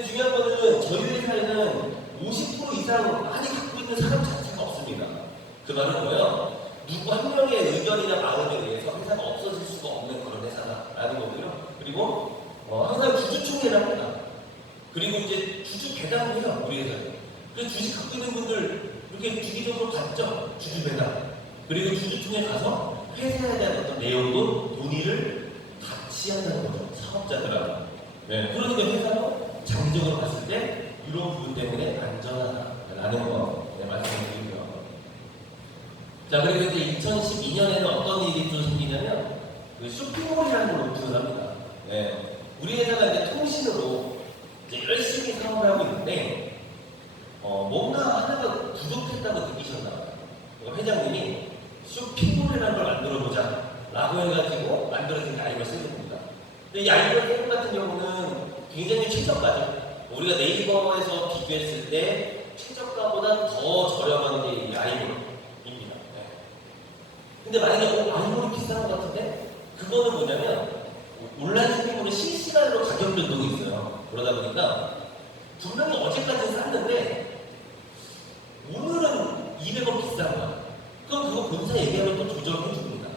근데 중요한 거는 저희 회사에는 50% 이상 많이 갖고 있는 사람 자체가 없습니다. 그 말은 뭐예요? 누구 한 명의 의견이나 마음에 의해서 회사가 없어질 수가 없는 그런 회사다라는 거고요. 그리고 항상 주주총회를 합니다. 그리고 이제 주주 배당을 해요, 우리 회사에. 그래서 주식 갖고 있는 분들 이렇게 주기적으로 받죠, 주주 배당. 그리고 주주총회 가서 회사에 대한 어떤 내용도 논의를 같이 한다는 거죠, 사업자들하고. 네, 그러니까 회사도 장기적으로 봤을 때 이런 부분 때문에 안전하다라는 거 말씀드리고요. 자, 그리고 이제 2012년에는 어떤 일이 좀 생기냐면 그 쇼핑몰이라는 걸 오픈을 합니다. 네, 우리 회사가 이제 통신으로 이제 열심히 사업을 하고 있는데 뭔가 하나가 부족했다고 느끼셨나 봐요. 회장님이 쇼핑몰이라는 걸 만들어보자 라고 해가지고 만들어진 아이걸 쓰는 겁니다. 근데 이 아이걸 쓰는 같은 경우는 굉장히 최저가죠. 우리가 네이버에서 비교했을 때 최저가보다 더 저렴한 게 이 아이돌입니다. 네. 근데 만약에 아이돌이 비싼 것 같은데 그거는 뭐냐면 온라인 쇼핑몰은 실시간으로 가격 변동이 있어요. 그러다 보니까 분명히 어제까지는 쌌는데 오늘은 200원 비싼 거야. 그럼 그거 본사 얘기하면 또 조정해 줍니다.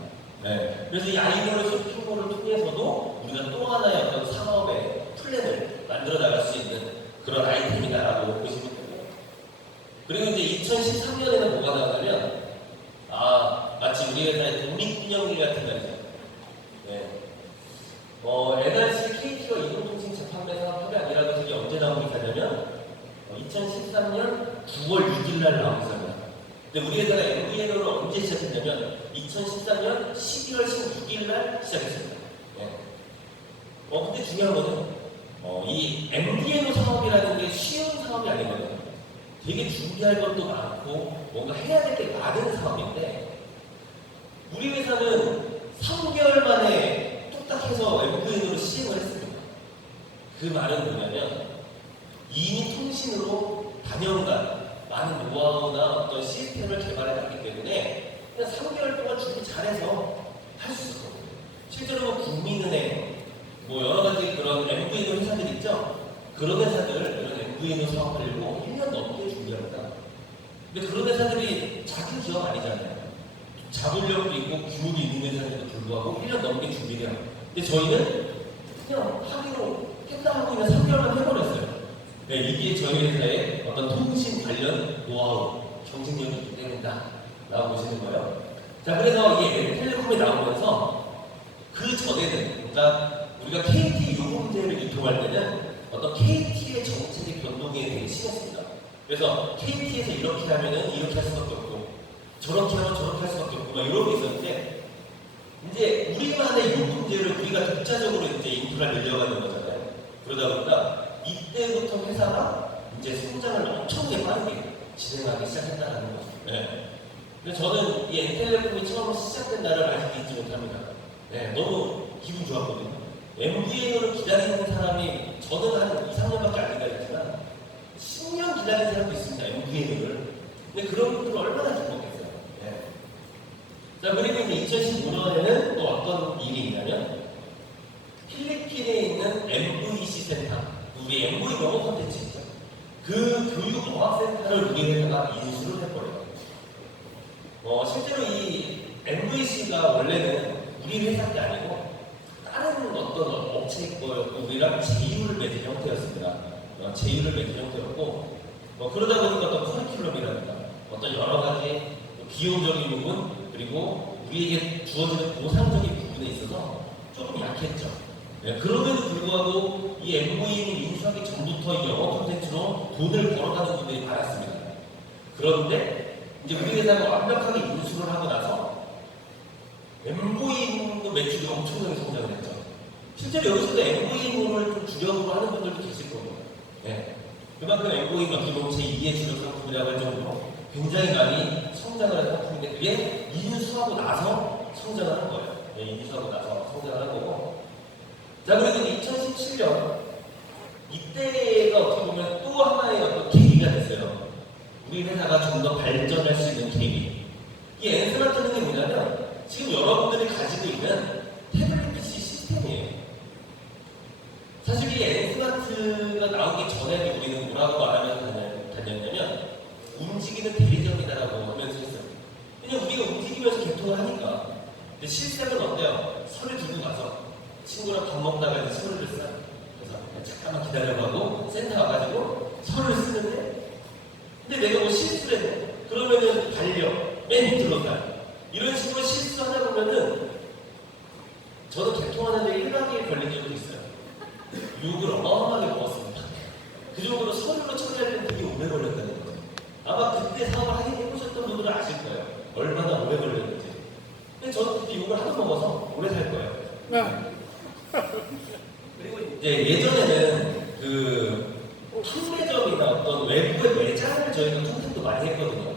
네. 그래서 이 아이돌 쇼핑몰을 통해서도 우리가 또 하나의 어떤 사업의 플랜을 만들어 나갈 수 있는 그런 아이템이다라고 보시면 되고요. 그리고 이제 2013년에는 뭐가 나오냐면 마치 우리 회사의 독립운영일 같은 날이죠. 네. NRC, KT와 이동통신 재판매사 협약이라는 책이 언제 나온 기사냐면 2013년 9월 6일 날 나온 기사입니다. 근데 우리 회사가 MVNO를 언제 시작했냐면 2013년 11월 16일 날 시작했습니다. 네. 근데 중요한 거는 이 MVNO 사업이라는 게 쉬운 사업이 아니거든요. 되게 준비할 것도 많고 뭔가 해야 될 게 많은 사업인데 우리 회사는 3개월 만에 뚝딱 해서 MVNO로 시행을 했습니다. 그 말은 뭐냐면 이미 통신으로 단연간 많은 노하우나 어떤 시스템을 개발해놨기 때문에 그냥 3개월 동안 준비 잘해서 할 수 있거든요. 실제로 국민은행 여러 가지 그런 MVNO 회사들 있죠? 그런 회사들, 이런 MVNO 사업하려고 1년 넘게 준비합니다. 근데 그런 회사들이 작은 기업 아니잖아요. 자본력도 있고 규모도 있는 회사인데도 불구하고 1년 넘게 준비를 해요. 근데 저희는 그냥 하기로 했다고 그냥 3개월만 해버렸어요. 네, 이게 저희 회사의 어떤 통신 관련 노하우, 경쟁력이 있기 때문이다 라고 보시는 거예요. 자, 그래서 이 N텔레콤이 나오면서 그 전에는, 그러니까 우리가 KT 요금제를 유통할 때는 어떤 KT의 정책의 변동에 되게 심했습니다. 그래서 KT에서 이렇게 하면은 이렇게 할 수밖에 없고, 저렇게 하면 저렇게 할 수밖에 없고, 막 이런 게 있었는데, 이제 우리만의 요금제를 우리가 독자적으로 이제 인프라를 늘려가는 거잖아요. 그러다 보니까 이때부터 회사가 이제 성장을 엄청나게 빠르게 진행하기 시작했다는 거죠. 네. 근데 저는 이 N텔레콤이 처음 시작된 날을 아직 잊지 못합니다. 네, 너무 기분 좋았거든요. MVNO를 기다리는 사람이 저는 한 2, 3년밖에 안 기다렸지만 10년 기다리는 사람도 있습니다. MVNO를. 근데 그런 분들은 얼마나 기뻤겠어요. 네. 자, 그리고 이제 2015년에는 또 어떤 일이 있냐면 필리핀에 있는 MVC 센터, 우리 MV 영어 콘텐츠 있죠. 그 교육어학센터를 우리 회사가 인수를 해버려요. 실제로 이 MVC가 원래는 우리 회사 게 아니고 다른 어떤 업체의 거였고 우리랑 제휴를 맺은 형태였습니다. 제휴를 맺은 형태였고 그러다 보니까 어떤 커리큘럼이라든가 어떤 여러 가지 비용적인 부분 그리고 우리에게 주어지는 보상적인 부분에 있어서 조금 약했죠. 네, 그럼에도 불구하고 이 MVN을 인수하기 전부터 이 영어 콘텐츠로 돈을 벌어가는 분들이 많았습니다. 그런데 이제 우리 회사가 완벽하게 인수를 하고 나서 MVNO 매출이 엄청나게 성장을 했죠. 실제로 여기서도 MVNO를 좀 주력으로 하는 분들도 계실 겁니다. 네. 그만큼 MVNO 어떻게 보면 제2의 주력 상품이라고 할 정도로 굉장히 많이 성장을 한 상품인데 그게 인수하고 나서 성장을 한 거예요. 네, 인수하고 나서 성장을 한 거고. 자, 그리고 2017년 이때가 어떻게 보면 또 하나의 어떤 계기가 됐어요. 우리 회사가 좀 더 발전할 수 있는 계기. 이 N스마트는 게 뭐냐면 지금 여러분들이 가지고 있는 태블릿 PC 시스템이에요. 사실 이 N스마트가 나온 게 나오기 전에도 우리는 뭐라고 말하면서 다녔냐면 움직이는 대리점이다라고 하면서 했어요. 왜냐면 우리가 움직이면서 개통을 하니까. 근데 실생은 어때요? 서류 들고 가서 친구랑 밥 먹다가 이제 서류를 써요. 그래서 잠깐만 기다려가고 센터 와가지고 서류를 쓰는데 근데 내가 뭐 실수를 했네. 그러면은 달려. 맨 밑으로 가. 이런 식으로 실수하다 보면은 저도 개통하는데 1박 2일 걸린 적도 있어요. 욕을 어마어마하게 먹었습니다. 그 정도로 서류로 처리할 때는 되게 오래 걸렸다는 거죠. 아마 그때 사업을 하긴 해보셨던 분들은 아실 거예요. 얼마나 오래 걸렸는지. 근데 저는 그때 욕을 하도 먹어서 오래 살 거예요. 그리고 이제 예전에는 그 판매점이나 어떤 외부의 매장을 저희가 컨택도 많이 했거든요.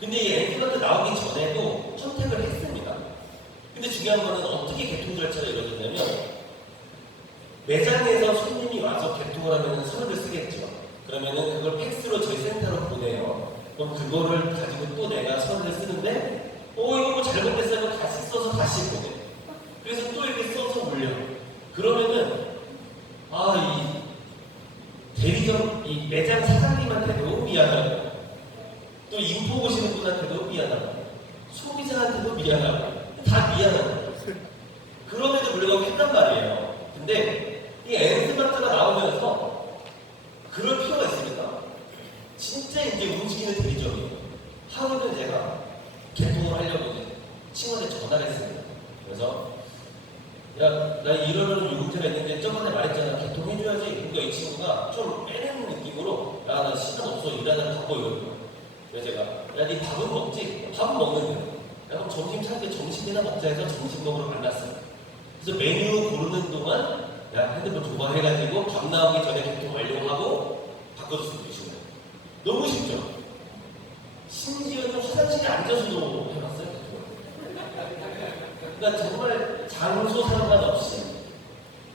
근데 이 엔트먼트 나오기 전에도 컨택을 했습니다. 근데 중요한 거는 어떻게 개통 절차가 이루어졌냐면 매장에서 손님이 와서 개통을 하면 서류를 쓰겠죠. 그러면은 그걸 팩스로 저희 센터로 보내요. 그럼 그거를 가지고 또 내가 서류를 쓰는데 이거 뭐 잘못됐어요. 다시 써서 다시 보내. 그래서 또 이렇게 써서 올려. 그러면은 이 대리점, 이 매장 사장님한테도 미안하고 또 인포 오시는 분한테도 미안하고 소비자한테도 미안하고 다 미안하고 그럼에도 불구하고 했단 말이에요. 근데 이 엔스마트가 나오면서 그럴 필요가 있습니까? 진짜 이제 움직이는 대리점이에요. 하루는 제가 개통을 하려고 친구한테 전화를 했습니다. 그래서 야, 나 이러는 요금제가 있는데 저번에 말했잖아. 개통해줘야지. 그러니까 이 친구가 좀 빼내는 느낌으로 야, 나 시간 없어. 일하느라 바빠 이러는 거야. 그래서 제가 야, 네 밥은 먹지? 밥은 먹는데 야, 그럼 점심 차게 점심이나 먹자 해서 점심 먹으러 만났어요. 그래서 메뉴 고르는 동안 야, 핸드폰 도발해가지고 밥 나오기 전에 개통 완료하고 바꿔줬으면 되시네요. 너무 쉽죠? 심지어는 화장실에 앉아서도 해봤어요. 그러니까 정말 장소 상관없이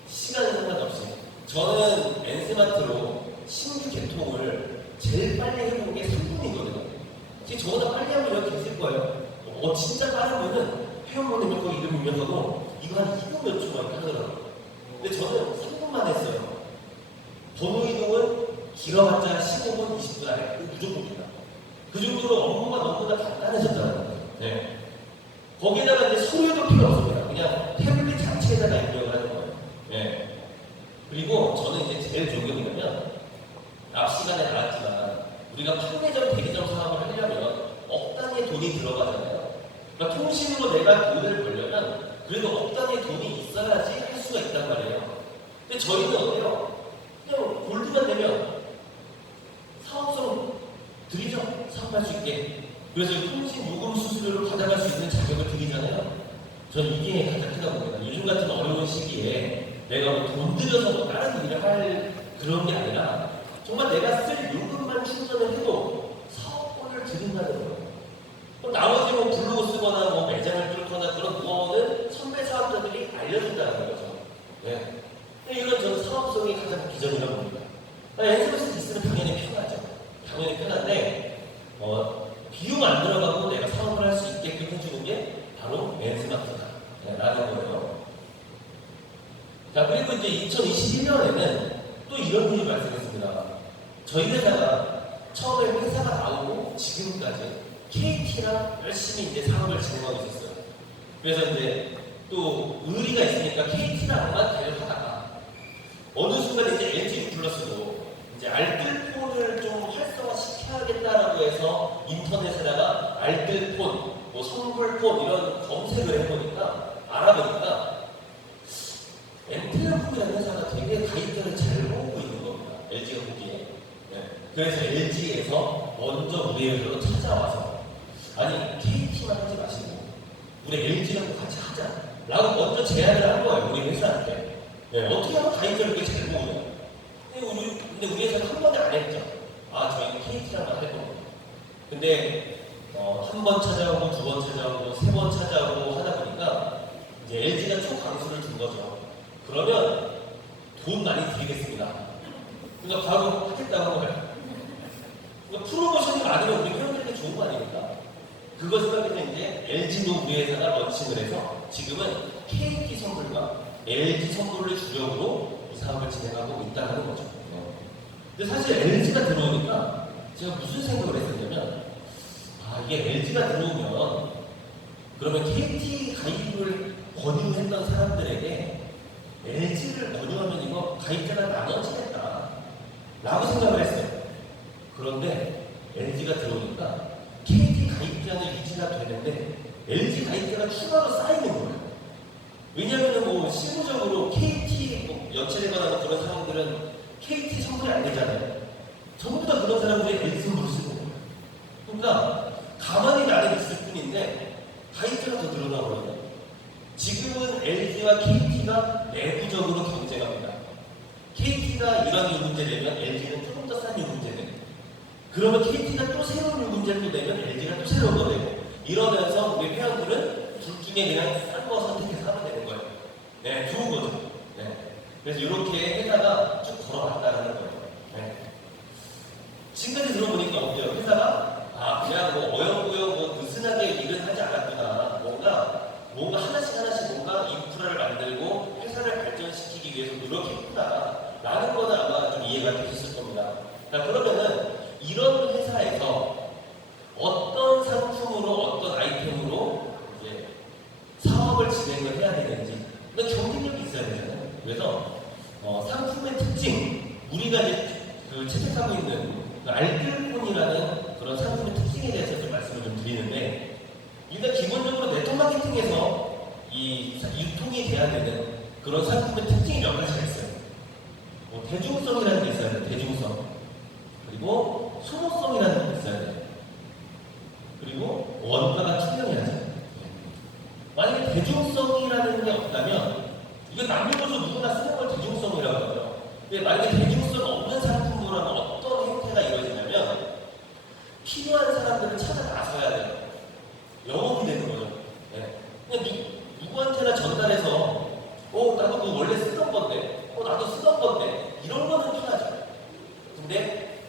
시간 상관없이 저는 엔스마트로 신규 개통을 제일 빨리 해본 게 3분이거든요. 지금 저보다 빨리 하면 여기 계실 거예요. 진짜 빠르면은 회원분이 거 이름 입력하고 이거 한 2분 몇 초만 이렇게 하더라고요. 근데 저는 3분만 했어요. 번호 이동은 길어봤자 15분, 20분 안에 무조건입니다. 그 정도로 업무가 너무나 간단해졌다는 거예요. 네. 거기다가 이제 서류도 필요 없습니다. 그냥 태블릿 자체에다가 입력을 하는 거예요. 네. 그리고 저는 이제 제일 좋은 게 뭐냐면 앞 시간에 나왔지만 우리가 판매점, 대리점 사업을 하려면 억 단위의 돈이 들어가잖아요. 그러니까 통신으로 내가 돈을 벌려면 그래도 억 단위의 돈이 있어야지 할 수가 있단 말이에요. 근데 저희는 어때요? 그냥 골드만 되면 사업성 드리죠. 사업할 수 있게. 그래서 통신 요금 수수료를 받아갈 수 있는 자격을 드리잖아요. 저는 이게 가장 크다고 봅니다. 요즘 같은 어려운 시기에 내가 돈 들여서 뭐 다른 일을 할 그런 게 아니라 정말 내가 쓸 요금만 충전을 해도 사업권을 드린다는 거예요. 그럼 나머지 뭐 블로그 쓰거나 뭐 매장을 뚫거나 그런 노하우는 선배 사업자들이 알려준다는 거죠. 네. 이런 저는 사업성이 가장 비전이라고 봅니다. 엔스마트 있으면 당연히 편하죠. 당연히 편한데 비용 안 들어가고 내가 사업을 할 수 있게끔 해주는 게 바로 엔스마트다 라는 거예요. 자, 그리고 이제 2021년에는 또 이런 일이 발생했습니다. 저희 회사가 처음에 회사가 나오고 지금까지 KT랑 열심히 이제 사업을 진행하고 있었어요. 그래서 이제 또 의리가 있으니까 KT랑만 대응하다가 어느 순간 이제 LG 플러스도 이제 알뜰폰을 좀 활성화시켜야겠다라고 해서 인터넷에다가 알뜰폰, 뭐 선불폰 이런 검색을 해보니까 알아보니까 엔텔레콤이라는 회사가 되게 가입자를 잘 모으고 있는 겁니다. LG가 보기에. 네. 그래서 LG에서 먼저 우리 회사로 찾아와서 아니 KT만 하지 마시고 우리 LG랑 같이 하자 라고 먼저 제안을 한 거예요. 우리 회사한테. 네. 어떻게 하면 가입자를 그렇게 잘 모으냐. 근데 우리 회사는 한 번에 안 했죠. 저희는 KT랑만 할 겁니다. 근데 한 번 찾아오고 두 번 찾아오고 세 번 찾아오고 하다 보니까 이제 LG가 초강수를 둔 거죠. 그러면 돈 많이 드리겠습니다. 그러니까 바로 하겠다고 한 거예요. 그러니까 프로모션이 많으면 우리 회원들에게 좋은 거 아닙니까? 그거 생각해서 이제 LG도 우리 회사가 런칭을 해서 지금은 KT 선물과 LG 선물을 주력으로 이 사업을 진행하고 있다는 거죠. 근데 사실 LG가 들어오니까 제가 무슨 생각을 했었냐면, 이게 LG가 들어오면 그러면 KT 가입을 권유했던 사람들에게 LG를 권유하면 이거 가입자가 나눠지겠다 라고 생각을 했어요. 그런데 LG가 들어오니까 KT 가입자는 유지가 되는데 LG 가입자가 추가로 쌓이는 거예요. 왜냐하면 실무적으로 KT 연체되거나 그런 사람들은 KT 선물이 안 되잖아요. 전부 다 그런 사람들이 LG 선물을 쓰는 거예요. 그러니까 가만히 나는 있을 뿐인데 가입자가 더 늘어나거든요. 지금은 LG와 KT가 내부적으로 경쟁합니다. KT가 이런 요금제 내면 LG는 조금 더 싼 요금제 내고, 그러면 KT가 또 새로운 요금제를 내면 LG가 또 새로운 거 내고, 이러면서 우리 회원들은 둘 중에 그냥 싼 거 선택해서 하면 되는 거예요. 네, 좋은 거죠. 네. 그래서 이렇게 회사가 쭉 걸어왔다는 거예요. 네. 지금까지 들어보니까 어때요? 회사가 그냥 어영부영 느슨하게 일을 하지 않았구나. 뭔가 하나씩 뭔가 인프라를 만들고 회사를 발전시키기 위해서 노력했구나 라는 거는 아마 좀 이해가 되셨을 겁니다. 자, 그러면은 이런 회사에서 어떤 상품으로 어떤 아이템으로 이제 사업을 진행을 해야 되는지 경쟁력이 있어야 되잖아요. 그래서 상품의 특징, 우리가 이제 채택하고 있는 알뜰폰이라는 그런 상품의 특징에 대해서 좀 말씀을 좀 드리는데, 일단 기본적으로 네트워크 마케팅에서 이 유통이 돼야 되는 그런 상품의 특징이 몇 가지가 있어요. 대중성이라는 게 있어야 돼요. 대중성. 그리고 소모성이라는 게 있어야 돼요. 그리고 원가가 투명해야죠. 만약에 대중성이라는 게 없다면 이거 남녀노소 누구나 쓰는 걸 대중성이라고 하죠. 근데 만약에 대중성 없는 상품으로는 어떤 형태가 이루어지냐면 필요한 사람들을 찾아 나서야 돼요. 영업이 되는 거죠. 네. 그냥 누구한테나 전달해서 나도 그거 원래 쓰던 건데 나도 쓰던 건데 이런 거는 편하죠. 근데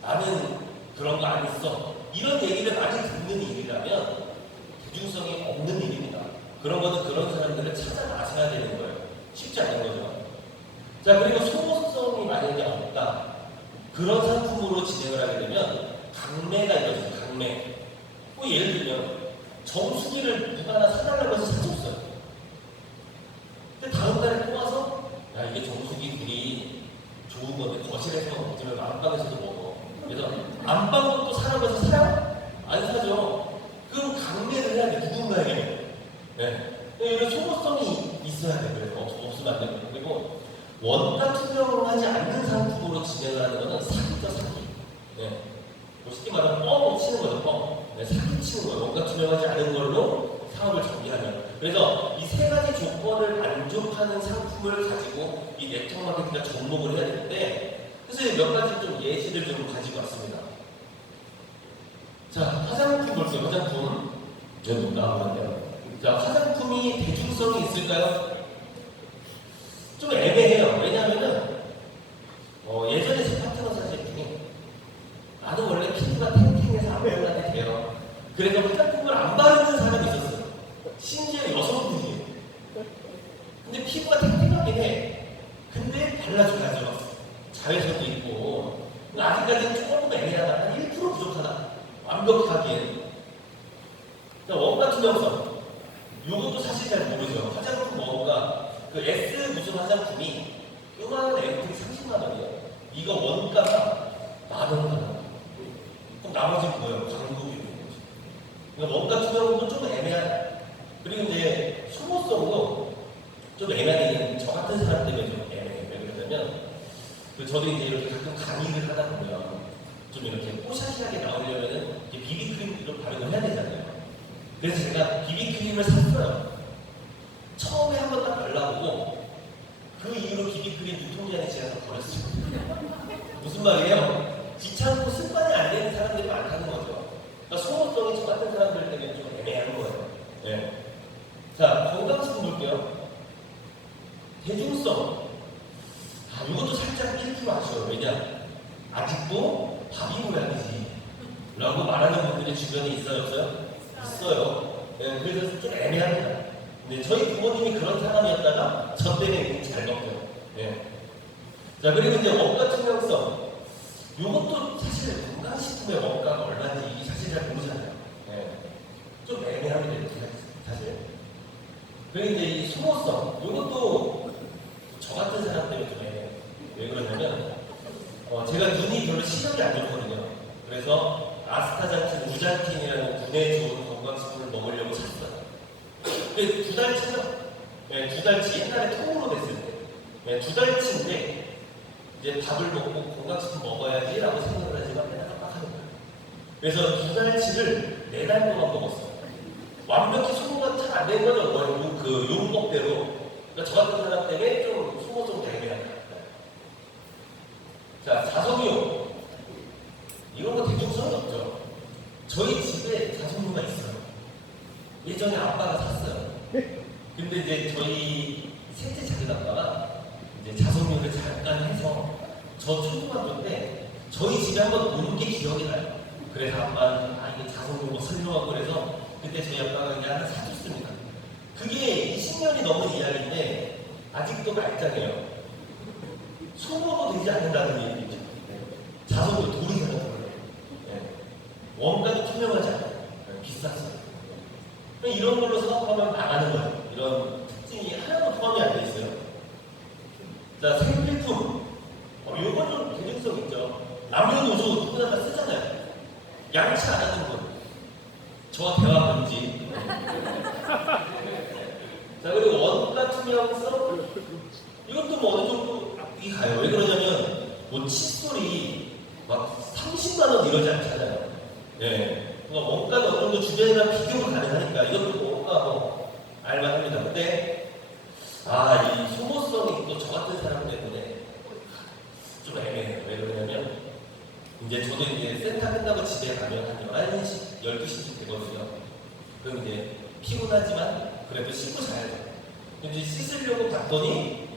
나는 그런 거 안 써. 이런 얘기를 많이 듣는 일이라면 대중성이 없는 일입니다. 그런 거는 그런 사람들을 찾아 나서야 되는 거예요. 쉽지 않은 거죠. 자, 그리고 소모성이 만약에 없다. 그런 상품으로 진행을 하게 되면 강매가 이루어져요. 강매. 예를 들면 정수기를 누가 하나 사달라고 해서 사줬어요. 근데 다음 달에 또 와서 이게 정수기 굴이 좋은 건데 거실에서 먹지만 안방에서도 먹어. 그래서 안방도 또 사라고 해서 사요? 안 사죠. 그럼 강매를 해야 돼. 누군가에게. 네. 이런 소모성이 있어야 돼. 그래서 없으면 안 되고. 그리고 원가 투명하지 않는 상품으로 진행을 하는 거는 사기죠, 사기. 네. 쉽게 말하면 뻥 치는 거죠, 뻥. 네, 사기 치는 거예요. 원가 투명하지 않은 걸로 사업을 전개하면. 그래서 이 세 가지 조건을 만족하는 상품을 가지고 이 네트워크 마케팅과 접목을 해야 되는데, 그래서 몇 가지 좀 예시를 좀 가지고 왔습니다. 자, 화장품 볼게요. 화장품. 좀 나오는데요. 자, 화장품이 대중성이 있을까요? 좀 애매해요. 왜냐하면은 예전에 제 파트너 사실 중에 나는 원래 피부가 탱탱해서 안 발라도 돼요. 그래서 화장품을 안 바르는 사람이 있었어요. 심지어 여성분이에요. 근데 피부가 탱탱하긴 해. 근데 발라줘야죠. 자외선도 있고. 아직까지는 조금 애매하다. 한 1% 부족하다. 완벽하기에는. 원가 투명성. 요것도 사실 잘 모르죠. 화장품 원가. 그 S 무슨 화장품이 요만한 앰플이 30만원이에요. 이거 원가가 만원이에요. 그럼 나머지는 뭐예요? 광고비인 거죠. 그러니까 원가 투명도 좀 애매하다. 그리고 이제 소모성도 좀 애매하게 저 같은 사람 때문에 좀 애매해요. 왜 그러냐면 저도 이제 이렇게 가끔 강의를 하다 보면 좀 이렇게 뽀샤시하게 나오려면은 비비크림을 바르고 해야 되잖아요. 그래서 제가 비비크림을 샀어요. 처음에 한 번 딱 발라보고 그 이후로 비비크림 유통기한이 지나서 버렸어요. 무슨 말이에요? 귀찮고 습관이 안 되는 사람들이 많다는 거죠. 그러니까 소모성이 저 같은 사람들 때문에 좀 애매한 거예요. 네. 자, 건강식품 볼게요. 대중성. 이것도 살짝 1% 아쉬워요. 왜냐? 아직도 밥이 모양이지 라고 말하는 분들이 주변에 있어요? 없어요? 있어요. 네, 그래서 좀 애매합니다. 근데 저희 부모님이 그런 사람이었다가 저 때문에 잘 먹어요. 네. 자, 그리고 이제 원가 투명성. 제가 눈이 별로 시력이 안 좋거든요. 그래서 아스타잔틴, 우잔틴이라는 눈에 좋은 건강식품을 먹으려고 샀어요. 근데 2달치죠? 네, 2달치 옛날에 통으로 됐을 때. 네, 2달치인데 이제 밥을 먹고 건강식품 먹어야지라고 생각을 하지만 맨날 깜빡하는 거예요. 그래서 2달치를 4달 동안 먹었어요. 완벽히 소모가 잘 안 된 거죠. 그 용법대로. 그러니까 저 같은 사람 때문에 좀 소모 좀 애매하다. 자, 자석이요. 이런 거 대중성이 없죠. 저희 집에 자석류가 있어요. 예전에 아빠가 샀어요. 근데 이제 저희 셋째 자기 아빠가 이제 자석류를 잠깐 해서 저 초등학교 때 저희 집에 한번 온 게 기억이 나요. 그래서 아빠는 이게 자석류 뭐 설명하고 그래서 그때 저희 아빠가 그냥 하나 사줬습니다. 그게 20년이 넘은 이야기인데 아직도 말짱해요. 소모도 되지 않는다는 얘기죠. 자석으로 돌이잖아요. 네. 원가도 투명하지 않아요. 비쌌어요. 이런 걸로 사업하면 나가는 거예요. 이런 특징이 하나도 포함이 안 돼 있어요. 자, 생필품. 이건 좀 대중성 있죠. 남녀노소 누구나 다 쓰잖아요. 양치 안 하는 분. 저와 대화 금지. 자, 그리고 원가 투명성. 이것도 뭐 어느 정도 앞뒤 가요. 왜 그러냐면, 뭐 칫솔이 막 30만원 이러지 않잖아요. 예. 그러니까 원가는 어느 정도 주변이랑 비교가 가능하니까 이것도 뭐 원가 뭐 알만합니다. 근데, 이 소모성이 또 저 같은 사람 때문에 좀 애매해요. 왜 그러냐면, 이제 저도 이제 센터 끝나고 집에 가면 한 11시, 12시쯤 되거든요. 그럼 이제 피곤하지만 그래도 씻고 자야죠. 근데 씻으려고 봤더니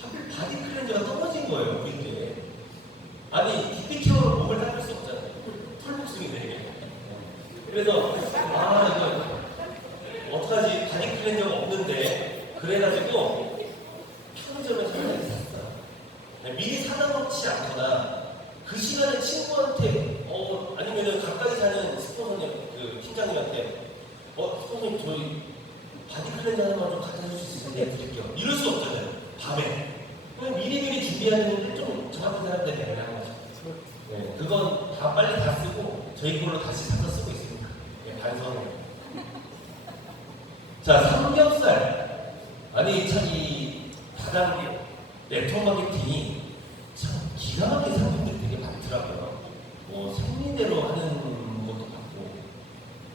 하필 바디 클렌저가 떨어진 거예요, 우리한테. 아니, DP케어로 몸을 닦을 수 없잖아요. 풀복숭인데. 그래서, 이거, 어떡하지? 바디 클렌저가 없는데. 그래가지고, 편의점에서 하나 샀어요. 미리 사다 놓지 않거나, 그 시간에 친구한테, 아니면은 가까이 사는 스폰서님, 그 팀장님한테, 스폰서님, 저희 바디 클렌저 하나만 좀 갖다 줄 수 있으면 드릴게요. 이럴 수 없잖아요. 밤에. 그럼 미리미리 준비하는데 좀 저 같은 사람들 애매한 거죠. 네, 그건 다 빨리 다 쓰고 저희 걸로 다시 사서 쓰고 있습니다. 네, 반성을. 자, 삼겹살. 아니, 참 이 다단 네트워크 마케팅이 참 기가 막힌 상품들이 되게 많더라고요. 뭐 생리대로 하는 것도 많고,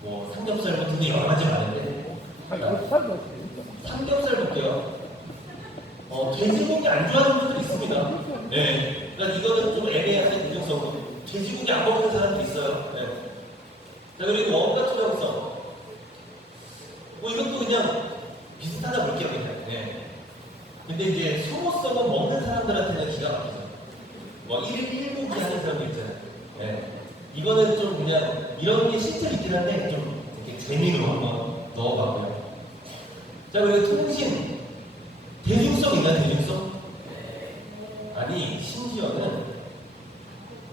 뭐 삼겹살 같은 데 여러 가지 많은데. 삼겹살 볼게요. 돼지고기 안 좋아하는 분들 있습니다. 네. 그러니까 이거는 좀 애매하게 대중성. 돼지고기 안 먹는 사람도 있어요. 네. 자, 그리고 원가 투명성. 뭐 이것도 그냥 비슷하다 볼게요, 그냥. 네. 근데 이제 소모성은 먹는 사람들한테는 기가 막히죠. 뭐 1고기 하는 사람도 있잖아요. 네. 이거는 좀 그냥 이런 게 실제로 있긴 한데 좀 이렇게 재미로 한번 넣어봤고요. 자, 그리고 통신. 대중성 있나, 대중성? 아니, 심지어는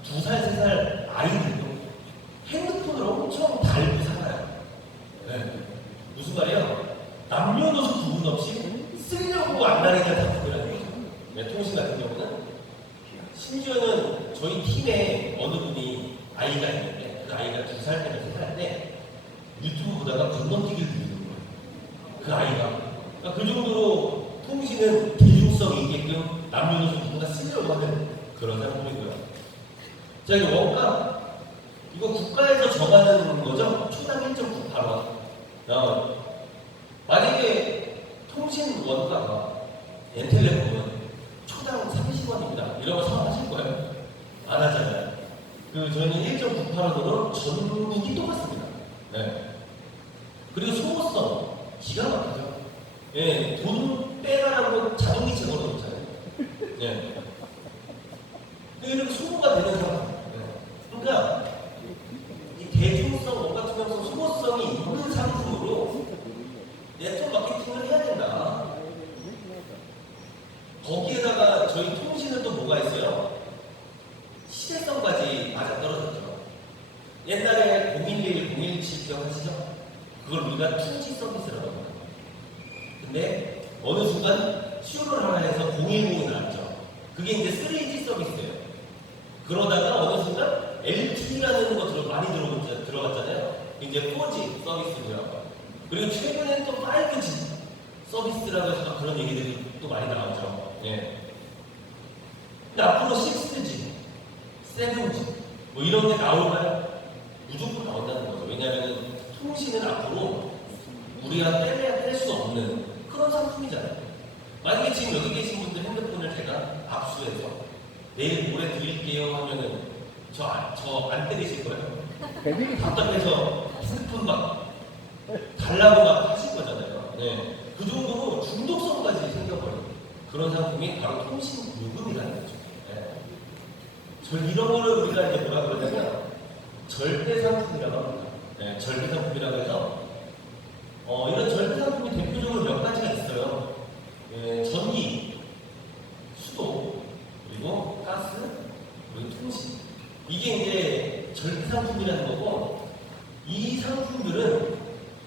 2살, 3살 아이들도 핸드폰을 엄청 달고 살아요. 네. 무슨 말이에요? 남녀노소 구분 없이 쓰려고 안달이는 상품이라는 거죠. 네, 통신 같은 경우는. 심지어는 저희 팀에 어느 분이 아이가 있는데, 그 아이가 2살 때나 3살인데, 유튜브 보다가 건너뛰기를 누르는 거예요. 그 아이가. 그러니까 그 정도로 통신은 대중성이 있게끔 남녀노소 누구나 쓰려고 하는 그런 상품이고요. 자, 이거 원가. 이거 국가에서 정하는 거죠? 초당 1.98원. 만약에 통신 원가가 엔텔레콤은 초당 30원입니다. 이런 거 사업하실 거예요? 안 하잖아요. 저희는 1.98원으로 전국이 똑같습니다. 네. 그리고 소모성. 기가 막히죠. 예, 돈 빼가라고 자동이체 걸어놓잖아요. 예. 이렇게 소모가 되는 상황. 예. 그러니까, 이 대중성, 원가 투명성, 소모성이 있는 상품으로 네트워크 마케팅을 해야 된다. 거기에다가 저희 통신은 또 뭐가 있어요? 시대성까지 맞아떨어졌죠. 옛날에 011, 017 기억하시죠? 그걸 우리가 2G 서비스라고 합니다. 근데 어느 순간 슈를 하나 해서 010이 나왔죠. 그게 이제 3G 서비스예요. 그러다가 어느 순간 LTE라는 거 많이 들어갔잖아요. 이제 4G 서비스고요. 그리고 최근에 또 5G 서비스라고 해서 그런 얘기들이 또 많이 나오죠. 예. 근데 앞으로 6G, 7G 뭐 이런 게 나올까요? 무조건 나온다는 거죠. 왜냐하면 통신은 앞으로 우리가 뺄 수 없는 그런 상품이잖아요. 만약에 지금 여기 계신 분들 핸드폰을 제가 압수해서 내일 모레 드릴게요 하면은 저 안 때리실 거예요. 답답해서 핸드폰 막 달라고 막 하실 거잖아요. 네. 그 정도로 중독성까지 생겨버린 그런 상품이 바로 통신 요금이라는 거죠. 네. 이런 거를 우리가 이제 뭐라 그러냐면 절대 상품이라고 합니다. 네, 절대 상품이라고 해서 이런 절대 상품이 대표적으로 몇 가지가 있어요. 전기, 수도, 그리고 가스, 그리고 통신. 이게 이제 절대 상품이라는 거고, 이 상품들은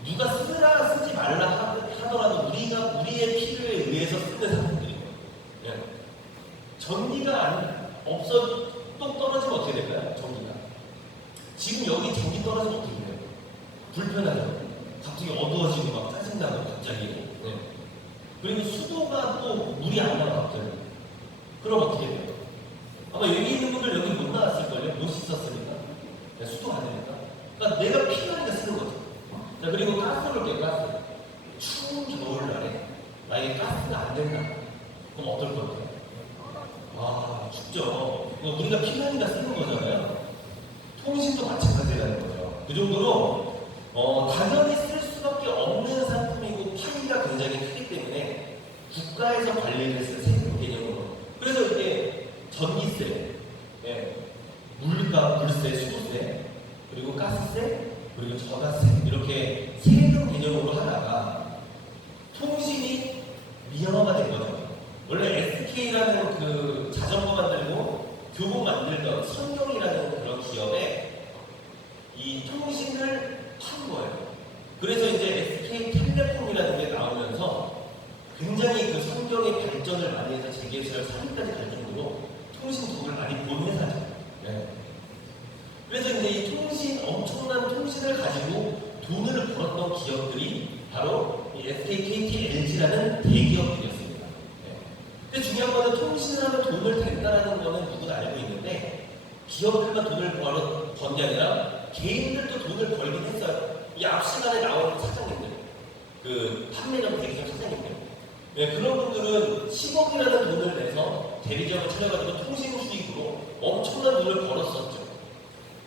누가 쓰지 말라 하더라도 우리의 필요에 의해서 쓰는 상품들이에요. 예. 전기가 없어 또 떨어지면 어떻게 될까요? 전기가. 지금 여기 전기 떨어지면 어떻게 돼요? 불편하죠. 갑자기 어두워지고 막 짜증나고 갑자기. 네. 그리고 수도가 또 물이 안 나와 갑자기. 그럼 어떻게 돼요? 아마 여기 있는 분들 여기 못 나왔을걸요? 못 씻었으니까. 네, 수도가 안 되니까. 그러니까 내가 필요하니까 쓰는 거죠. 자, 그리고 가스를 볼게요, 가스. 추운 겨울날에 만약에 가스가 안 된다. 그럼 어떨 것 같아요? 아, 춥죠. 우리가 필요하니까 쓰는 거잖아요. 통신도 마찬가지라는 거죠. 그 정도로 당연히 쓸 수밖에 없는 상품이고 파이가 굉장히 크기 때문에 국가에서 관리를 했을 세금 개념으로. 그래서 이게 전기세, 예, 물세, 수도세, 그리고 가스세, 그리고 저가세 이렇게 세금 개념으로 하다가 통신이 민영화가 된 거죠. 원래 SK라는 그 자전거 만들고 교보 만들던 선경이라는 그런 기업에 이 통신을 판 거예요. 그래서 이제 SK텔레콤이라는 게 나오면서 굉장히 그 선경의 발전을 많이 해서 재개발 3위까지 갈 정도로 통신 돈을 많이 본 회사죠. 네. 그래서 이제 이 엄청난 통신을 가지고 돈을 벌었던 기업들이 바로 이 SK, KT, LG라는 대기업들이었습니다. 네. 근데 중요한 거는 통신을 하면 돈을 댄다는 거는 누구나 알고 있는데 기업들만 돈을 번 게 아니라 개인들도 돈을 벌긴 했어요. 이 앞 시간에 나온 사장님들, 그 판매점 대리점 사장님들, 네, 그런 분들은 10억이라는 돈을 내서 대리점을 차려가지고 통신 수익으로 엄청난 돈을 벌었었죠.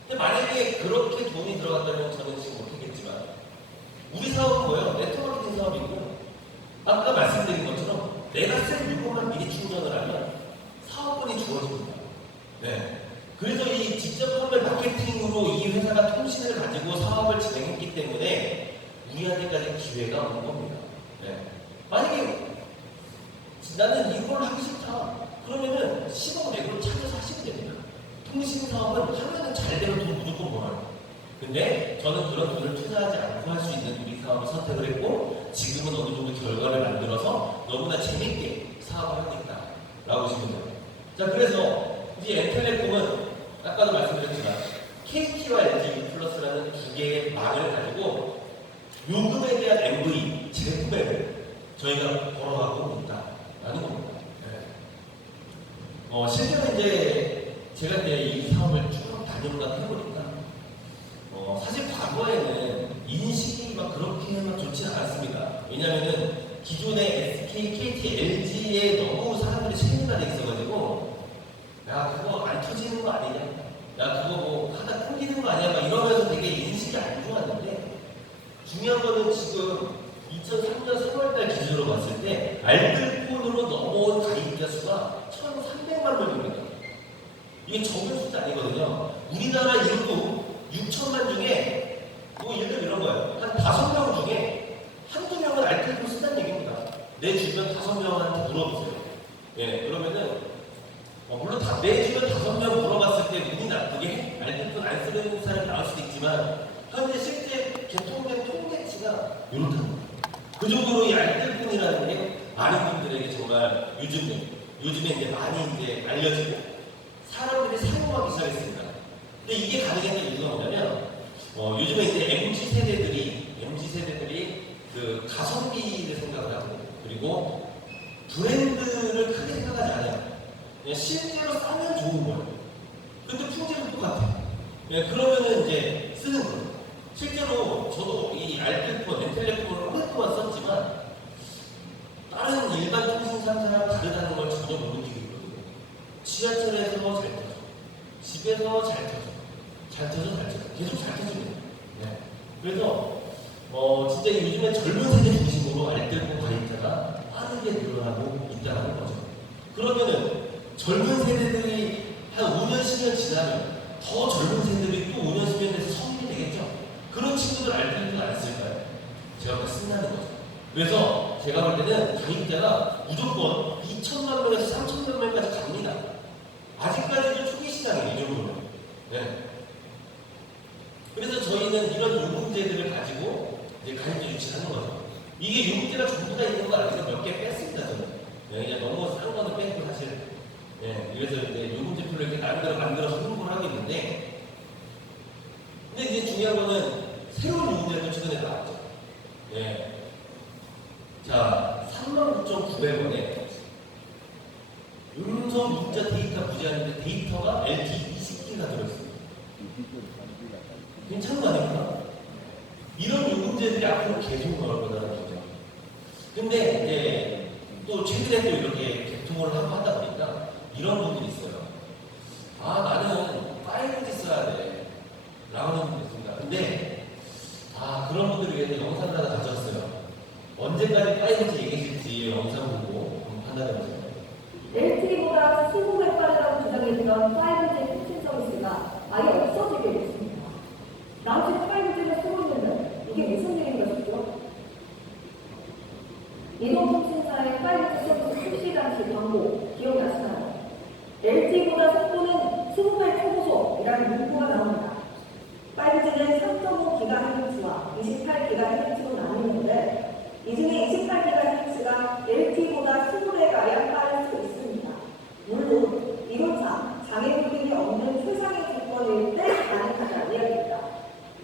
근데 만약에 그렇게 돈이 들어갔다면 저는 지금 못했겠지만 우리 사업은 뭐예요? 네트워킹 사업이고 아까 말씀드린 것처럼 내가 쓸 물건만 미리 충전을 하면 사업권이 주어집니다. 네. 그래서 이 직접 판매 마케팅으로 이 회사가 통신을 가지고 사업을 진행했기 때문에 우리한테까지 기회가 오는 겁니다. 네. 만약에 나는 이걸 하기 싫다. 그러면은 10억 내고 찾아서 하시면 됩니다. 통신 사업은 하면은 잘 되면 돈 무조건 벌어요. 근데 저는 그런 돈을 투자하지 않고 할 수 있는 우리 사업을 선택을 했고 지금은 어느 정도 결과를 만들어서 너무나 재밌게 사업을 하겠다 라고 보시면 돼요. 자, 그래서 이제 N텔레콤은 아까도 말씀드렸지만 KT와 LG 플러스라는 두 개의 망을 가지고 요금에 대한 MV 재구매를 저희가 걸어가고 있다라는 겁니다. 네. 실제로 이제 제가 이제 이 사업을 쭉 다녀보다 해보니까 사실 과거에는 인식이 막 그렇게 막 좋지 않았습니다. 왜냐면은 기존의 SK, KT, LG에 너무 사람들이 체계가 돼 있어가지고 야 그거 안 터지는 거 아니냐? 야 그거 뭐 하다 끊기는 거 아니야? 막 이러면서 되게 인식이 안 좋았는데 중요한 거는 지금 2003년 3월달 기준으로 봤을 때 알뜰폰으로 넘어온 가입자 수가 1,300만 명입니다. 이게 적은 숫자 아니거든요. 우리나라 인구 6천만 중에 뭐 예를 들어 이런 거예요. 한 5명 중에 한두 명은 알뜰폰 쓴다는 얘기입니다. 내 주변 5명한테 물어보세요. 예, 그러면은 물론 내 주변 5명 물어봤을 때 운이 나쁘게 알뜰폰 안 쓰는 사람이 나올 수도 있지만 현재 실제 개통된 통계치가 이렇답니다. 그 정도로 이 알뜰폰이라는 게 많은 분들에게 정말 요즘에 이제 많이 이제 알려지고 사람들이 사용하기 네, 그러면은 이제 쓰는 거예요. 실제로 저도 이 알뜰폰, 엔텔레폰을 오랫동안 썼지만 다른 일반 통신사랑 다르다는 걸 전혀 못 느끼고 있거든요. 지하철에서 잘 터져, 집에서 잘 터져, 잘 터져, 잘 터져, 계속 잘 터집니다. 네. 그래서 진짜 요즘에 젊은 세대 중심으로 알뜰폰 가입자가 빠르게 늘어나고 있다는 거죠. 그러면은 젊은 세대들이 한 5년, 10년 지나면 더 젊은 세대들이 또 5년, 10년 돼서 성인이 되겠죠. 그런 친구들 알뜰폰 안 했을까요? 제가 막 신나는 거죠. 그래서 제가 볼 때는 가입자가 무조건 2천만 명에서 3천만 명까지 갑니다. 아직까지도 초기 시장이에요, 이 정도면. 네. 그래서 저희는 이런 요금제들을 가지고 이제 가입자 유치하는 거죠. 이게 요금제가 전부 다 있는 거 아니라 몇 개 뺐습니다, 저는. 네, 그냥 너무 싼 거는 뺐고 사실. 네, 그래서 이제 요금제표를 이렇게 나름대로 만들어서 홍보를 하고 있는데, 근데 이제 중요한 거는 새로운 요금제도 최근에 나왔죠. 네. 자, 39,900원에 음성 문자 데이터 무제한인데 데이터가 LTE 20기가 들어있습니다. 괜찮은 거 아닙니까? 이런 요금제들이 앞으로 계속 나올 거다라는 거죠. 근데 이제 또 최근에 또 이렇게 개통을 하고 하다 보니까 이런 분들이 있어요. 아, 나는 5G 써야 돼. 라고 하는 분들이 있습니다. 근데 그런 분들을 위해서 영상을 하나 가져왔어요. 언제까지 5G 얘기하실지 영상 보고 판단해보세요. LTE보다 20배 빠르다고 주장했던 5G 통신 서비스가 아예 없어지게 됐습니다. 나 지금 5G를 쓰고 있는데 이게 무슨 일인 것이죠? 이동통신사의 5G 서비스 출시 당시 광고 기억나시나요? LTE보다 속도는 20배 초고속이라는 문구가 나옵니다. 5G는 3.5GHz와 28GHz로 나뉘는데 이 중에 28GHz가 LTE보다 20배가량 빠를 수 있습니다. 물론 이론상 장애물이 없는 최상의 조건일 때 가능하다는 이야기입니다.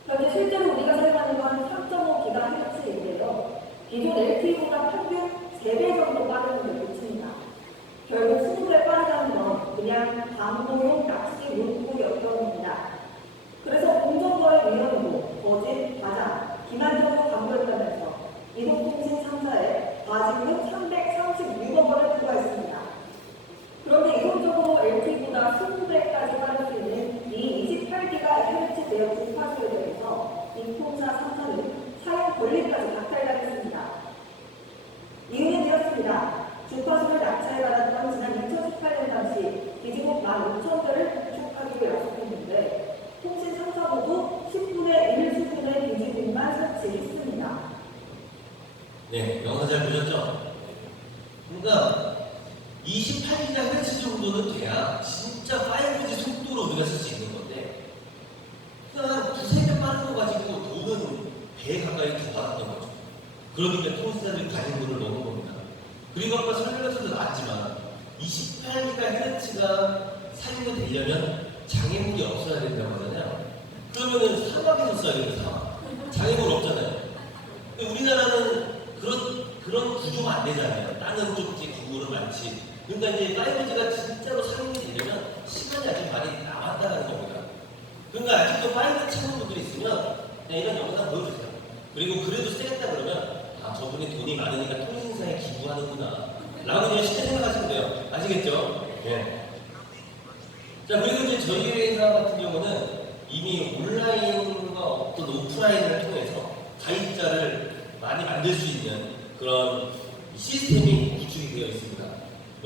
현재 실제로 우리가 사용하는 건 3.5GHz인데요. 기존 LTE보다 평균 3배 정도 빠른 것을 그칩니다. 결국 20배 빠르다는 건 그냥 광고용 낚시 문구였던 겁니다. 그래서 공정거래위원회도 거짓, 과장, 기만적으로 광고했다면서 이동통신 3사에 과징금 336억 원을 부과했습니다. 그런데 이론적으로 LTE보다 20배까지 빠를 수 있는 이 28GHz 대역 주파수에 대해서 이통사 3사는 사용 권리까지 박탈당했습니다. 이유는 이렇습니다. 주파수를 낙찰받았던 지난 2018년 당시 기지국 15,000대를 구축하기로 약속했는데 통신 3사 모두 10분의 1 수준의 기지국만 설치했습니다. 네, 영상 잘 보셨죠? 그러니까 28GHz 정도는 돼야 진짜 5G 속도로 우리가 쓸 수 있는 건데 그냥 두세 배 빠른 거 가지고 돈은 배 가까이 더 받았던 거죠. 그러니까 통신사들이 가진 돈을 넣는 겁니다. 그리고 아까 설명에서도 나왔지만 28GHz가 사용이 되려면 장애물이 없어야 된다고 하잖아요. 그러면은 사막에서 써야 돼요, 사막. 장애물 없잖아요. 근데 우리나라는 그런 구조가 안 되잖아요. 땅은 좁지, 건물은 많지. 그러니까 이제 5G가 진짜로 사용이 되려면 시간이 아직 많이 남았다는 겁니다. 그러니까 아직도 5G 찾는 분들이 있으면 그냥 이런 영상 보여주세요. 그리고 그래도 세겠다 그러면 저분이 돈이 많으니까 통신사에 기부하는구나 라고 그냥 쉽게 생각하시면 돼요. 아시겠죠? 네. 자, 그리고 이제 저희 회사 같은 경우는 이미 온라인과 어떤 오프라인을 통해서 가입자를 많이 만들 수 있는 그런 시스템이 구축이 되어 있습니다.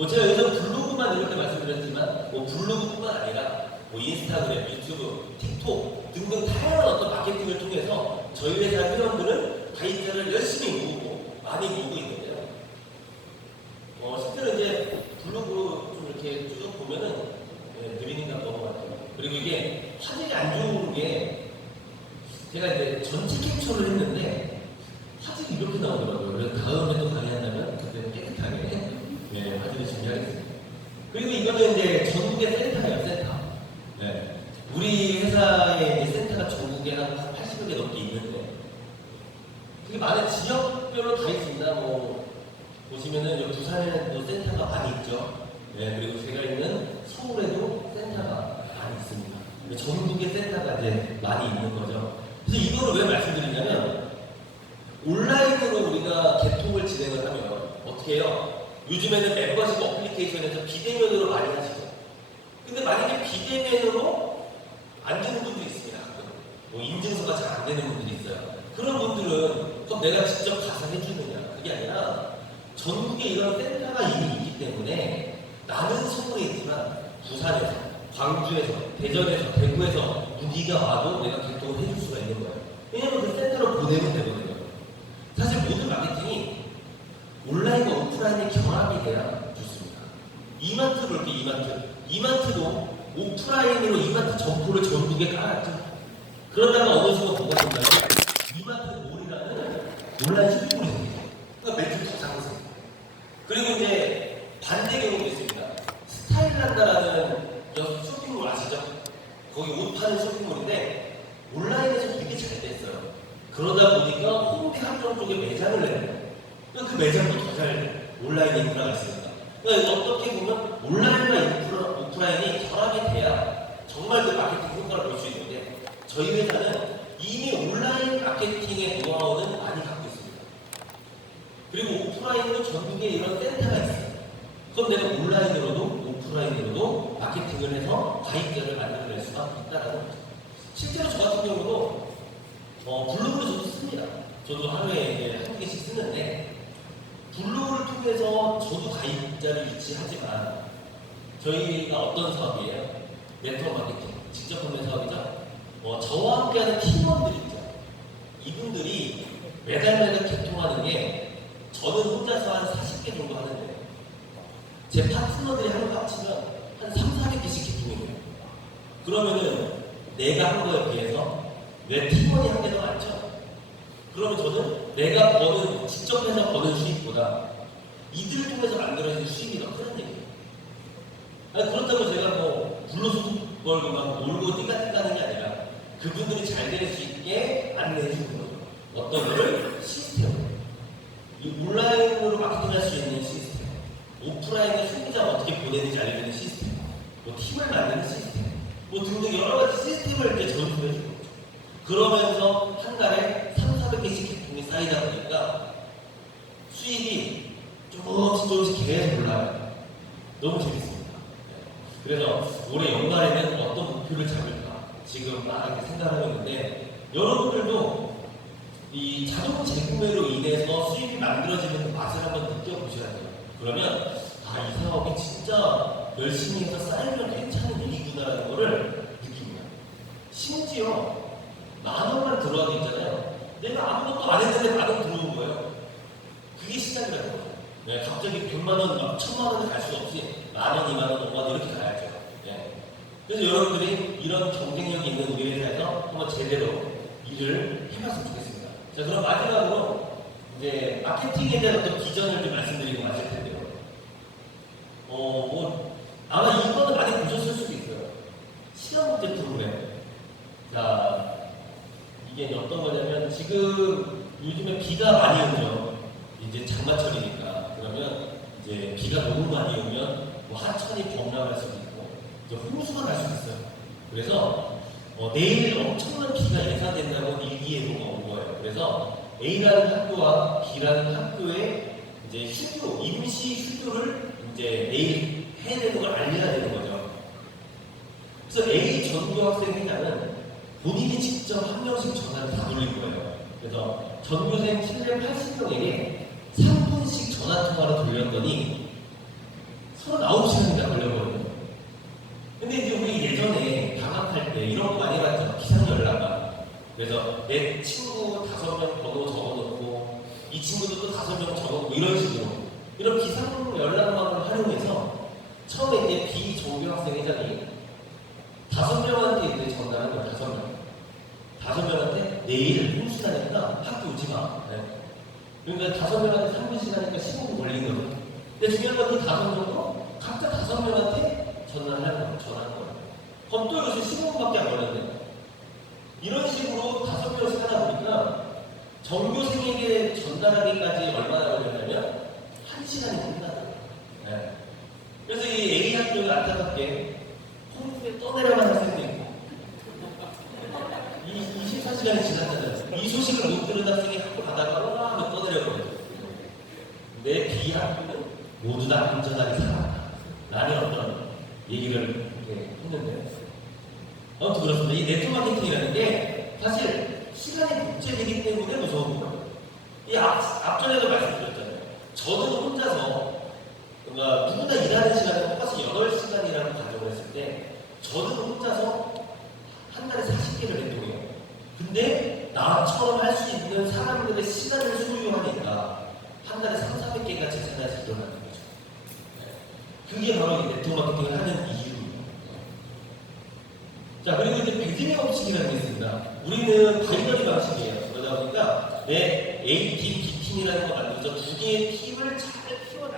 제가 여기서 블로그만 이렇게 말씀드렸지만 블로그뿐만 아니라 인스타그램, 유튜브, 틱톡 등등 다양한 어떤 마케팅을 통해서 저희 회사 회원들은 가입자를 열심히 모으고 많이 모으고 있는데요. 실제로 이제 블로그 좀 이렇게 쭉 보면은 느리니까 넘어갔죠. 그리고 이게 화질이 안 좋은 게 제가 이제 전체 캡처를 했는데 화질이 이렇게 나오더라고요. 그래서 다음에 또 강의한다면 그때 깨끗하게 화질을 준비하겠습니다. 그리고 이거는 이제 전국의 센터예요, 센터. 네. 우리 회사의 이제 센터가 전국에 한 80여 개 넘게 있는데 되게 많은 지역별로 다 있습니다. 보시면은 부산에는 센터가 많이 있죠. 네, 그리고 제가 있는 서울에도 센터가 많이 있습니다. 전국의 센터가 이제 많이 있는 거죠. 그래서 이거를 왜 말씀드리냐면 온라인으로 우리가 개통을 진행을 하면 어떻게 해요? 요즘에는 멤버십 어플리케이션에서 비대면으로 많이 하시죠. 근데 만약에 비대면으로 안 되는 분들이 있습니다. 가끔. 뭐 인증서가 잘 안 되는 분들이 있어요. 그런 분들은 그럼 내가 직접 가서 해주느냐? 그게 아니라 전국에 이런 센터가 이미 있기 때문에 나는 서울에 있지만 부산에서, 광주에서, 대전에서, 대구에서 누가 와도 내가 개통을 해줄 수가 있는 거예요. 왜냐면 그 센터로 보내면 되거든요. 사실 모든 마케팅이 온라인과 오프라인의 결합이 돼야 좋습니다. 이마트 볼게요, 이마트. 이마트도 오프라인으로 이마트 점포를 전국에 깔았죠. 그러다가 어느 순간 뭐가 생겨요? 이마트 몰이라는 온라인 쇼핑몰이 생기죠. 그러니까 매출 더 상승. 그리고 이제 반대 경우도 있습니다. 스타일란다라는 쇼핑몰 아시죠? 거기 옷 파는 쇼핑몰인데 온라인에서 되게 잘 됐어요. 그러다 보니까 홍대 한정 쪽에 매장을 내요. 그 매장도 더 잘 돼요. 온라인 인프라가 있으니까. 그러니까 어떻게 보면 온라인과 오프라인이 결합이 돼야 정말 그 마케팅 효과를 볼 수 있는데 저희 회사는 이미 온라인 마케팅의 노하우는 많이 갖고 있습니다. 그리고 오프라인도 전국에 이런 센터가 있어요. 그럼 내가 온라인으로도 오프라인으로도 마케팅을 해서 가입자를 만들어낼 수가 있다는 거죠. 실제로 저 같은 경우도 블로그를 저도 씁니다. 저도 하루에 이제 한 개씩 쓰는데 블로그를 통해서 저도 가입자를 유치하지만 저희가 어떤 사업이에요? 네트워크 마케팅, 직접 하는 사업이죠. 저와 함께하는 팀원들이 있죠. 이분들이 매달 개통하는 게 저는 혼자서 한 40개 정도 하는데 제 파트너들이 하는 거 합치면 한 3,400개씩 개통이 돼요. 그러면은 내가 한 거에 비해서 내 팀원이 한 개 더 많죠? 그러면 저는 내가 직접 해서 버는 수익보다 이들을 통해서 만들어진 수익이 더 크는 얘기예요. 아니, 그렇다고 제가 불러서 벌고 막 놀고 띵까띵까하는 게 아니라 그분들이 잘 될 수 있게 안내해 주는 거죠. 어떤 거를 시스템. 이 온라인으로 마케팅할 수 있는 시스템. 오프라인에 소비자가 어떻게 보내는지 알려주는 시스템. 팀을 만드는 시스템. 등등 여러 가지 시스템을 이제 전수해 주는 거죠. 그러면서 한 달에 3,400개씩 개통이 쌓이다 보니까 수익이 조금씩 계속 올라가요. 너무 재밌습니다. 그래서 올해 연말에는 어떤 목표를 잡을까 지금 막 이렇게 생각하고 있는데 여러분들도 이 자동 재구매로 인해서 수익이 만들어지는 그 맛을 한번 느껴보셔야 돼요. 그러면 이 사업이 진짜 열심히 해서 쌓이면 괜찮은 일이구나라는 거를 느낍니다. 심지어 10,000원만 들어와도 있잖아요. 내가 아무것도 안 했는데 10,000원 들어온 거예요. 그게 시작이라는 거예요. 네, 갑자기 100만원, 1,000만원을 갈 수 없이 10,000원, 20,000원, 5만원 이렇게 가야죠. 네. 그래서 여러분들이 이런 경쟁력이 있는 우리 회사에서 한번 제대로 일을 해봤으면 좋겠습니다. 자, 그럼 마지막으로 이제 마케팅에 대한 어떤 비전을 좀 말씀드리고 마실 텐데요. 아마 이거는 많이 보셨을 수도 있어요. 시험 문제 프로그램. 자, 이게 어떤 거냐면 지금 요즘에 비가 많이 오죠. 이제 장마철이니까. 그러면 이제 비가 너무 많이 오면 하천이 범람할 수도 있고 이제 홍수가 날 수도 있어요. 그래서 내일 엄청난 비가 예상된다고 일기예보가 온 거예요. 그래서 A라는 학교와 B라는 학교에 이제 임시 휴교를 이제 내일 해야 되는 걸 알려야 되는 거죠. 그래서 A 전교 학생 회장은 본인이 직접 한 명씩 전화를 다 돌린 거예요. 그래서 전교생 780명에게 3분씩 전화통화를 돌렸더니 39시간이나 걸려버려요. 근데 이제 우리 예전에 방학할 때 이런 거 많이 봤잖아. 기상연락망. 그래서 내 친구 5명 번호 적어놓고 이 친구도 또 5명 적어놓고 이런 식으로 이런 기상연락망을 활용해서 처음에 이제 비종교 학생 회장이 5명한테 이제 전화를 한 거예요. 5명한테 내일 홍수나니까 학교 오지 마. 네. 그러니까 5명한테 3분씩 하니까 15분 걸린 거죠. 근데 중요한 건 그 5명도 각자 5명한테 전화를 하는 거예요. 그럼 또 요새 15분밖에 안 걸렸네요. 이런 식으로 5명씩 하다 보니까 전교생에게 전달하기까지 얼마나 걸렸냐면 1시간이 끝나요. 네. 그래서 이 A 학교가 안타깝게 홍수에 떠내려간 학생도 있고 모두 다 안전하게 살아라 라는 어떤 얘기를 이렇게 했는데 아무튼 그렇습니다. 이 네트워크 마케팅이라는 게 사실 시간이 국제되기 때문에 무서운 거예요. 이 앞전에도 말씀드렸잖아요. 저는 혼자서 뭔가 누구나 일하는 시간이 똑같이 8시간이라고 가정을 했을 때 저는 혼자서 한 달에 40개를 행동해요. 근데 나처럼 할 수 있는 사람들의 시간을 소유하니까 한 달에 300~400개가 제 생활에서 일어나는 거죠. 그게 바로 이 네트워크 마케팅을 하는 이유입니다. 자, 그리고 이제 배팅의 법칙이라는 게 있습니다. 우리는 바이너리 방식이에요. 그러다 보니까 내 A팀, B팀이라는 거 만들어서 두 개의 팀을 잘